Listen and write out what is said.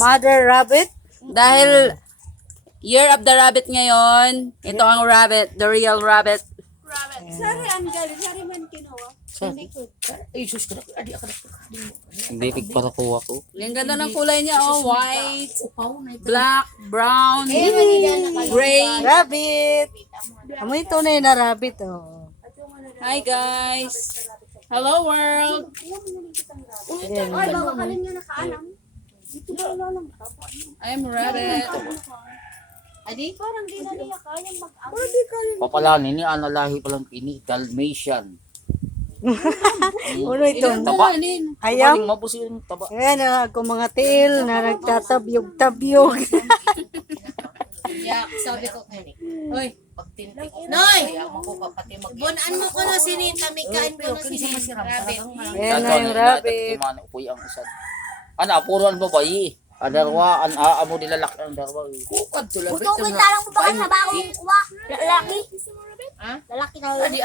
Mother rabbit. Dahil Year of the Rabbit ngayon, ito ang rabbit, the real rabbit. Sari ang galing, sari man kinuha. Ay, sus ko na. Adi ako na. Hindi tigparakuha ko. Ang ganda ng kulay niya, oh, white, black, brown, gray. Rabbit. Amoy tunay na rabbit, oh. Hi guys! Hello world! Yan. Ay, babakalin nyo nakaalam. I'm rabbit. Adi? Parang di na niya kayang mag-amay. Papalanin ni Analahi palang pini, Dalmatian. Uno ito. Taba. Ayam. Paling mabusin yung taba. Ayan na ako mga tiil na nagtatabyog-tabyog. Ya, sabi ko kay Oy, pagtintik ko. Noy! Ako papati mag. Bunan mo ko na sinin, tamikaan ko na sinin. Rabbit. Ayan na yung rabbit. Mana upoy ang isa. Ana puruan babayi. Adarwa an amo dilalak ang darwa. Kukad to lang. Gusto ko talang babae na bagong kuha. Lalaki. Ha? Lalaki na Adi